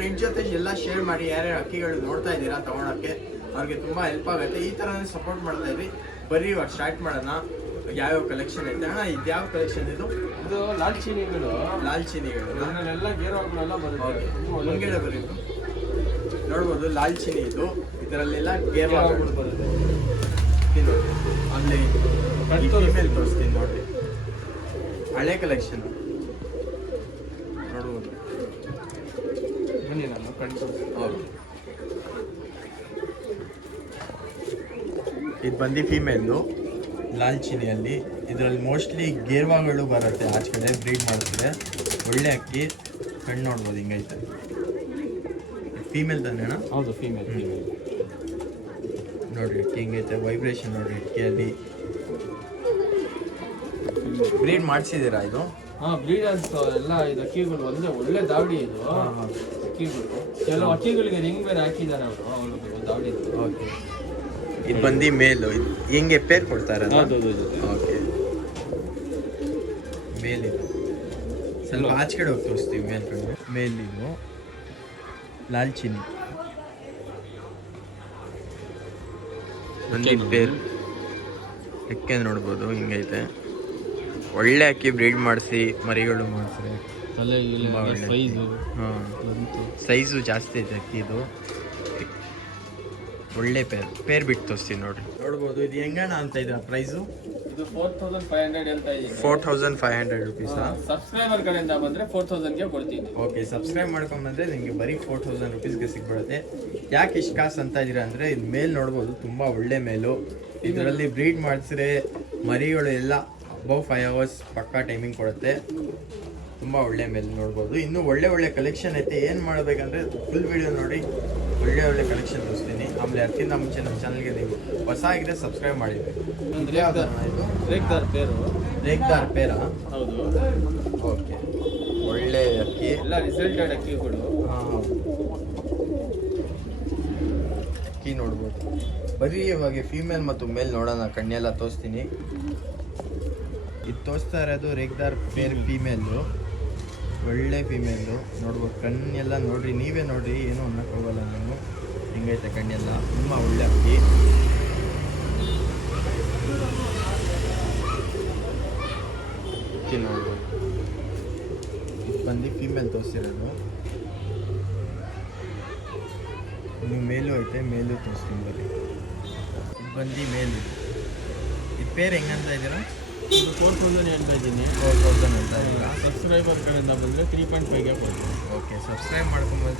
Friend ಜೊತೆ ಎಲ್ಲ share ಮಾಡಿ. ಯಾರ್ಯಾರು ಅಕ್ಕಿಗಳು ನೋಡ್ತಾ ಇದ್ದೀರಾ ತಗೊಳಕ್ಕೆ ಅವ್ರಿಗೆ ತುಂಬಾ ಹೆಲ್ಪ್ ಆಗುತ್ತೆ. ಈ ತರನೇ ಸಪೋರ್ಟ್ ಮಾಡ್ತಾ ಇದ್ರಿ. ಬರೀ ಇವಾಗ ಸ್ಟಾರ್ಟ್ ಮಾಡೋಣ. ಯಾವ್ಯಾವ ಕಲೆಕ್ಷನ್ ಐತೆ ಅಣ್ಣ? ಇದು ಯಾವ ಕಲೆಕ್ಷನ್? ಇದು ಲಾಲ್ ಚೀನಿಗಳು ಎಲ್ಲ ಗೇರ್ವಾಗಳೆಲ್ಲ ಬರುತ್ತೆ. ಮುಂಗಡೆ ಬರೀ ನೋಡ್ಬೋದು ಲಾಲ್ ಚೀನಿ ಇದು. ಇದರಲ್ಲೆಲ್ಲ ಗೇರ್ವಾಗಳು ಬರುತ್ತೆ. ಅಲ್ಲಿ ಮೇಲೆ ತೋರಿಸ್ತೀನಿ ನೋಡ್ರಿ. ಹಳೆ ಕಲೆಕ್ಷನ್ ನೋಡ್ಬೋದು. ಬನ್ನಿ ನಾನು ಕಣ್ಸು. ಇದು ಬಂದು ಫೀಮೇಲ್ದು ಲಾಲ್ ಚೀನಿಯಲ್ಲಿ. ಇದರಲ್ಲಿ ಮೋಸ್ಟ್ಲಿ ಗೇರ್ವಾಗಳು ಬರುತ್ತೆ. ಆಚೆ ಕಡೆ ಬ್ರೀಡ್ ಮಾಡುತ್ತದೆ. ಒಳ್ಳೆ ಅಕ್ಕಿ. ಕಣ್ಣು ನೋಡ್ಬೋದು ಹಿಂಗೈತೆ. ಫೀಮೇಲ್ ತಾನೆ ಅಣ್ಣ? ಹೌದು ಫೀಮೇಲ್. ನೋಡ್ರಿ ಅಕ್ಕಿ ಹಿಂಗೈತೆ. ವೈಬ್ರೇಷನ್ ನೋಡ್ರಿ ಅಕ್ಕಿಯಲ್ಲಿ. ಬ್ರೀಡ್ ಮಾಡಿಸಿದ್ದೀರಾ ಇದು? ಹಾಂ, ಬ್ರೀಡ್ ಅಂತ ಎಲ್ಲ ಇದು ಅಕ್ಕಿಗಳು ಒಂದೇ ಒಳ್ಳೆ ದಾವಡಿ ಇದು ಅಕ್ಕಿಗಳು. ಕೆಲವು ಅಕ್ಕಿಗಳಿಗೆ ರಿಂಗ್ ಬೇರೆ ಹಾಕಿದ್ದಾರೆ ಅವರು ದಾವಡಿ. ಓಕೆ, ಇದು ಬಂದು ಮೇಲು. ಹಿಂಗೆ ಪೇರ್ ಕೊಡ್ತಾರೆ. ಓಕೆ, ಮೇಲಿದು ಸ್ವಲ್ಪ ಆಚೆ ಕಡೆ ಹೋಗಿ ತೋರಿಸ್ತೀವಿ. ಮೇಲ್ಕಡೆ ಮೇಲಿದು ಲಾಲ್ ಚೀನಿ ಬಂದು ಪೇರ್. ಎಕ್ಕೆ ನೋಡ್ಬೋದು ಹಿಂಗೈತೆ. ಒಳ್ಳೆ ಅಕ್ಕಿ ಬ್ರೀಡ್ ಮಾಡಿಸಿ ಮರಿಗಳು ಮಾಡಿಸ್ರೆ ಸೈಜು ಜಾಸ್ತಿ ಐತೆ ಅಕ್ಕಿದು. ಒಳ್ಳೆ ಪೇರ್ ಬಿಟ್ಟು ತೋರಿಸ್ತೀವಿ ನೋಡ್ರಿ. ನೋಡ್ಬೋದು ಇದು ಹೆಂಗಣ ಅಂತ ಇದೆ ಪ್ರೈಸು? ಇದು 4500 ಹೇಳ್ತಾ ಇದ್ದೀನಿ. 4500 ರುಪೀಸ್. ಸಬ್ಸ್ಕ್ರೈಬರ್ ಕಡೆಯಿಂದ ಬಂದರೆ 4000ಗೆ ಕೊಡ್ತೀನಿ. ಓಕೆ, ಸಬ್ಸ್ಕ್ರೈಬ್ ಮಾಡ್ಕೊಂಡ್ಬಂದ್ರೆ ನಿಮಗೆ ಬರೀ 4000 ರುಪೀಸ್ಗೆ ಸಿಗ್ಬಿಡುತ್ತೆ. ಯಾಕೆ ಇಷ್ಟು ಕಾಸು ಅಂತ ಇದ್ದೀರಾ ಅಂದರೆ ಇದು ಮೇಲ್ ನೋಡ್ಬೋದು ತುಂಬ ಒಳ್ಳೆ ಮೇಲು. ಇದರಲ್ಲಿ ಬ್ರೀಡ್ ಮಾಡಿಸಿದ್ರೆ ಮರಿಗಳು ಎಲ್ಲ ಅಬೌವ್ 5 hours ಪಕ್ಕಾ ಟೈಮಿಂಗ್ ಕೊಡುತ್ತೆ. ತುಂಬ ಒಳ್ಳೆ ಮೇಲೆ ನೋಡ್ಬೋದು. ಇನ್ನೂ ಒಳ್ಳೆ ಕಲೆಕ್ಷನ್ ಐತೆ. ಏನು ಮಾಡಬೇಕಂದ್ರೆ ಫುಲ್ ವಿಡಿಯೋ ನೋಡಿ. ಒಳ್ಳೆ ಕಲೆಕ್ಷನ್ ತೋರಿಸ್ತೀನಿ. ಆಮೇಲೆ ಅದಕ್ಕಿಂತ ಮುಂಚೆ ನಮ್ಮ ಚಾನಲ್ಗೆ ನೀವು ಹೊಸ ಆಗಿದೆ ಸಬ್ಸ್ಕ್ರೈಬ್ ಮಾಡಿದ್ವಿ. ಇದು ರೇಗ್ದಾರ್ ಪೇರಾ? ಹೌದು. ಓಕೆ, ಒಳ್ಳೆ ಅಕ್ಕಿ. ಎಲ್ಲ ರಿಸಲ್ಟೆಡ್ ಅಕ್ಕಿಗಳು. ಅಕ್ಕಿ ನೋಡ್ಬೋದು. ಬರೀ ಇವಾಗ ಫೀಮೇಲ್ ಮತ್ತು ಮೇಲ್ ನೋಡೋಣ. ಕಣ್ಣೆಲ್ಲ ತೋರಿಸ್ತೀನಿ. ಇದು ತೋರಿಸ್ತಾ ಇರೋದು ರೇಗ್ದಾರ್ ಪೇರ್ ಫೀಮೇಲು. ಒಳ್ಳೆ ಫೀಮೇಲು ನೋಡ್ಬೋದು. ಕಣ್ಣೆಲ್ಲ ನೋಡ್ರಿ, ನೀವೇ ನೋಡ್ರಿ, ಏನೂ ಅನ್ನಕ್ಕೆ ಹೋಗಲ್ಲ ನಾನು. ಹಿಂಗೈತೆ ಕಣ್ಣೆಲ್ಲ. ತುಂಬ ಒಳ್ಳೆ ಅಕ್ಕಿ. ಅಕ್ಕಿ ನೋಡ್ಬೋದು. ಇದು ಬಂದು ಫೀಮೇಲ್ ತೋರಿಸಿರೋದು. ನೀವು ಮೇಲೂ ಐತೆ, ಮೇಲೂ ತೋರಿಸ್ತೀನಿ ಬರ್ರಿ. ಇದು ಬಂದು ಮೇಲು. ಇದು ಪೇರ್ ಹೆಂಗಂತ ಇದ್ದೀರಾ? ಇದು 4000 ಹೇಳ್ತಾ ಇದ್ದೀನಿ. 4000 ಅಂತ ಇದ್ದೀರಾ? ಸಬ್ಸ್ಕ್ರೈಬರ್ ಕಡೆಯಿಂದ ಬಂದರೆ 3.5ಗೆ ಕೊಡ್ತೀನಿ. Okay, subscribe ಮಾಡ್ಕೊಂಡ್ಬಂದು